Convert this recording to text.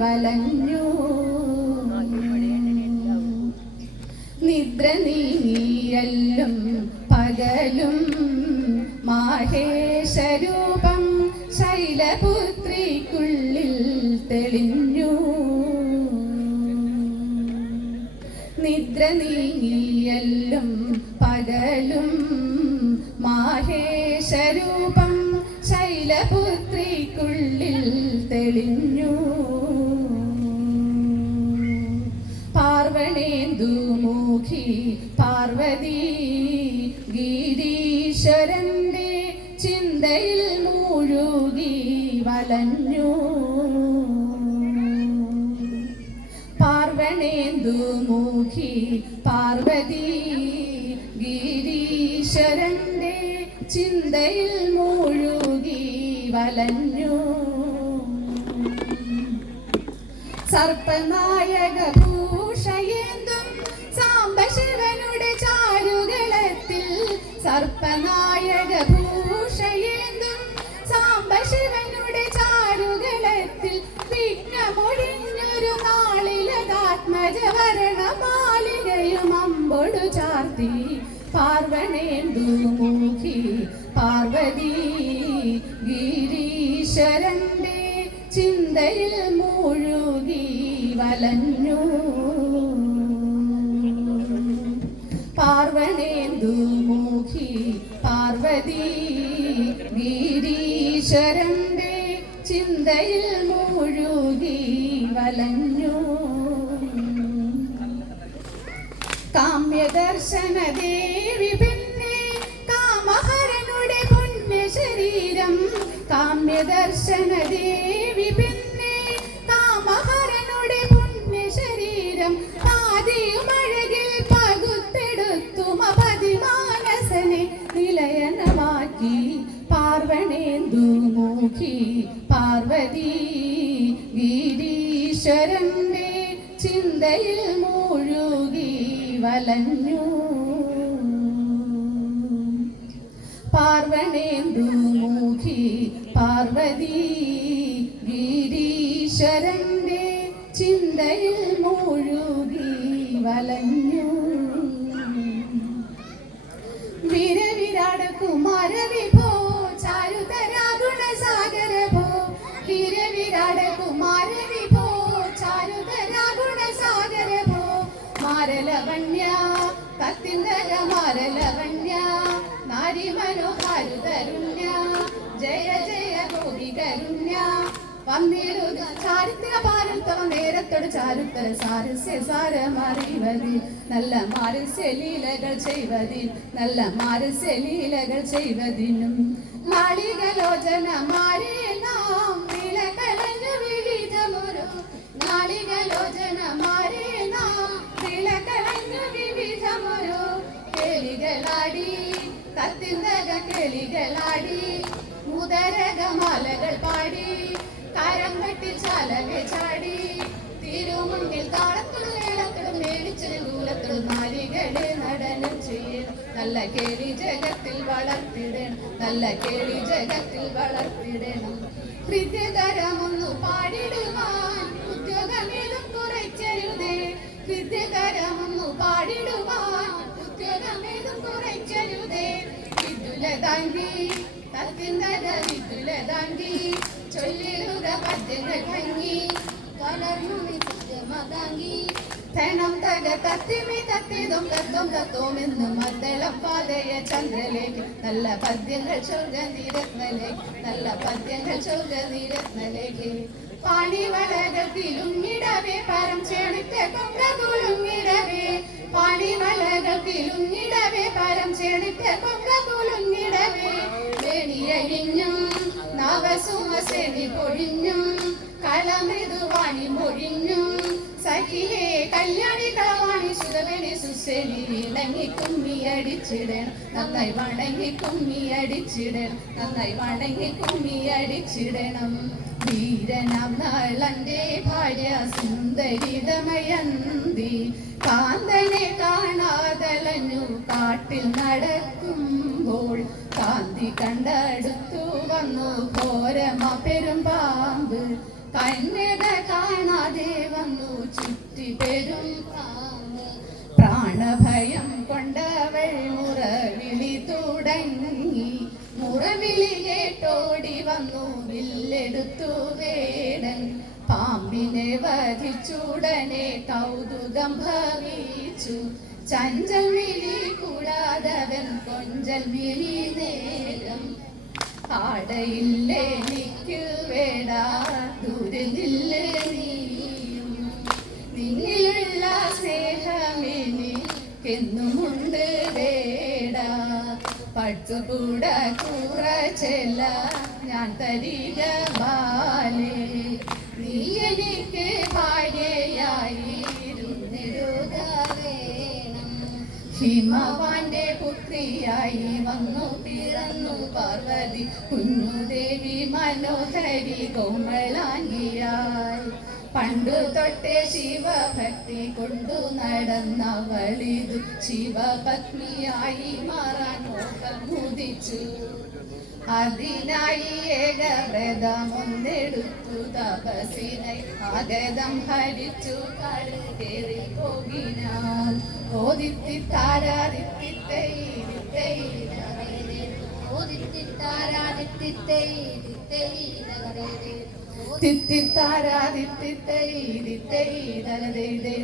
വലഞ്ഞു. നിദ്ര നീയല്ലും പകലും മാഹേശരൂപം ശൈലപുത്രിക്കുള്ളിൽ തെളിഞ്ഞു. നിദ്ര നീങ്ങിയല്ലും പകലും മാഹേശരൂപം ശൈലപുത്രിക്കുള്ളിൽ തെളിഞ്ഞു. പാർവണേന്ദുമുഖി പാർവതി ഗിരീശ്വരന്റെ ചിന്തയിൽ മുഴുകി വലഞ്ഞു. പാർവണേന്ദുമുഖി പാർവതി ഗിരീശ്വരന്റെ ചിന്തയിൽ മുഴുകി വലഞ്ഞു. സർപ്പനായക ഭൂഷയേന്തും സർപ്പനായക ഭൂഷയേന്തും സാംബശിവനുടെ ചാരുകളത്തിൽ വിഘ്നമൊഴിഞ്ഞൊരു നാളിലതാത്മജവരണ മാലികയും അമ്പൊടു ചാർത്തി. പാർവണേന്ദുമുഖി പാർവതി ഗിരീശ്വരന്റെ ചിന്തയിൽ മുഴുകി വലഞ്ഞു. പാർവണേന്ദുമുഖി പാർവതി ഗിരീശ്വരന്റെ ചിന്തയിൽ മുഴുകി വലഞ്ഞു. കാമ്യദർശന ദേവി പിന്നെ കാമഹരനുടെ പുണ്യ ശരീരം കാമ്യദർശന ദേവി പാർവതി ഗിരീശ്വരന്റെ ചിന്തയിൽ മുഴുകി വലഞ്ഞു. പാർവണേന്ദുമുഖി പാർവതി ഗിരീശ്വരന്റെ ചിന്തയിൽ മുഴുകി വലഞ്ഞു. വിരവിരാട കുമാര മാരലവണ്യ കത്തിന്തര മാരലവണ്യ നാരി മനോഹാരുതരുണ്യ ജയ ജയ ഗോപി കരുണ്യ വന്നിടുക ചാരിത്ര പാരുത്തവ നേരത്തോട് ചാരുത്തര സാരസ്യ സാരമറിവതിൽ നല്ല മാരസ്യ ലീലകൾ ചെയ്വതിൽ നല്ല മാരസ്യ ലീലകൾ ചെയ്വതിനും. നാളികലോചന മാരേ നാം വിലകളഞ്ഞു വിവിധമൊരു നാളികലോചന കേളികളാടി കത്തിന്തക മുദര മുതരകമാലകൾ പാടി കരം കെട്ടി ചാലകെ ചാടി തിരുമുണ്ടിൽ താളത്തിലും മേളത്തിലും മേടിച്ചിലും ദൂരത്തിലും നാരികളെ നടനം ചെയ്യണം. നല്ല കേളി ജഗത്തിൽ വളർത്തിടണം നല്ല കേളി ജഗത്തിൽ വളർത്തിടണം. ഹൃദ്യകരമൊന്നു പാടിടുവാൻ ഉദ്യോഗമേലും കുറച്ചരുതേ ഹൃദ്യകരമൊന്നു പാടിടുവാൻ. വിദുലതാങ്കി തത്തിന്തക ദാംഗി ചൊല്ലിടുക പദ്യങ്ങൾ ഭംഗി കലർന്നു മതാങ്കി. ധനം തക തത്തിമി തത്തിതും തത്വം തത്വം എന്ന് മദ്ദളപ്പാതയ ചന്ദ്രലേക്ക്. നല്ല പദ്യങ്ങൾ ചൊൽക നിരത്നലേക്ക് നല്ല പദ്യങ്ങൾ ചൊൽക നിരത്നലേക്ക്. പാണിവളകത്തിലുങ്ങിടവേ പരം ചേണിത്തെ കൊങ്കുലുങ്ങിടവേ പാണി വളകത്തിലുങ്ങിടവേ പരം ചേണിത്തെ കൊങ്കകുലുങ്ങിടവേ നവസുമസെണി പൊഴിഞ്ഞും കലമൃദുവാണി മൊഴിഞ്ഞും സഖിയേ കല്യാണി കളവാണി സുതവണി സുസെലി ഇണങ്ങി കുമ്മി അടിച്ചിടണം. നന്നായി വണങ്ങി കുമ്മി അടിച്ചിടണം. നന്നായി വണങ്ങി കുമ്മി അടിച്ചിടണം. വീരനാം നളന്റെ ഭാര്യ സുന്ദരിതമയന്തി. കാന്തനെ കാണാതലഞ്ഞു കാട്ടിൽ നടക്കുമ്പോൾ കാന്തി കണ്ടെടുത്തു വന്നു. പോരമ പെരുമ്പാമ്പ് കന്യക കാണാതെ വന്നു. ചുറ്റി പെരും പ്രാണഭയം കൊണ്ടവൾ മുറവിളി തുടങ്ങി. മുറവിളി കേട്ടോടി വന്നു. വില്ലെടുത്തു വേടൻ പാമ്പിനെ വധിച്ചുടനെ കൗതുകം ഭവിച്ചു. ചഞ്ചൽ വിളി കൂടാതവൻ കൊഞ്ചൽ വിളി നേരം. ആടയില്ലെനിക്ക് വേടാ ദൂരെ നില്ലേ നീയും. നിന്നിലുള്ള സ്നേഹമെനിക്കെന്നുമുണ്ട് വേടാ. പട്ടുകൂട കുറച്ചെല്ല ഞാൻ തരിക ബാലേ. നീ ഹിമവാന്റെ പുത്രിയായി വന്നു പിറന്നു പാർവതി. കുഞ്ഞുദേവി മനോഹരി കോമളാംഗിയായി. പണ്ടു തൊട്ടേ ശിവഭക്തി കൊണ്ടു നടന്നവളിതു. ശിവപത്നിയായി മാറാൻ മോഹം മുദിച്ചു. അതിനായി ഏകവ്രതമൊന്നെടുത്തു തപസിനായി ആഗതം ഹരിച്ചു കാട് കേറി പോകിനാൽ ഓദിത്തിത്താരാദിത്തിത്തൈ ദിത്തൈ നഗരേ. ഓദിത്തിത്താരാദിത്തിത്തൈ ദിത്തൈ നഗരേ. തിത്തിത്താരാദിത്തിത്തൈ ദിത്തൈ നഗരേ.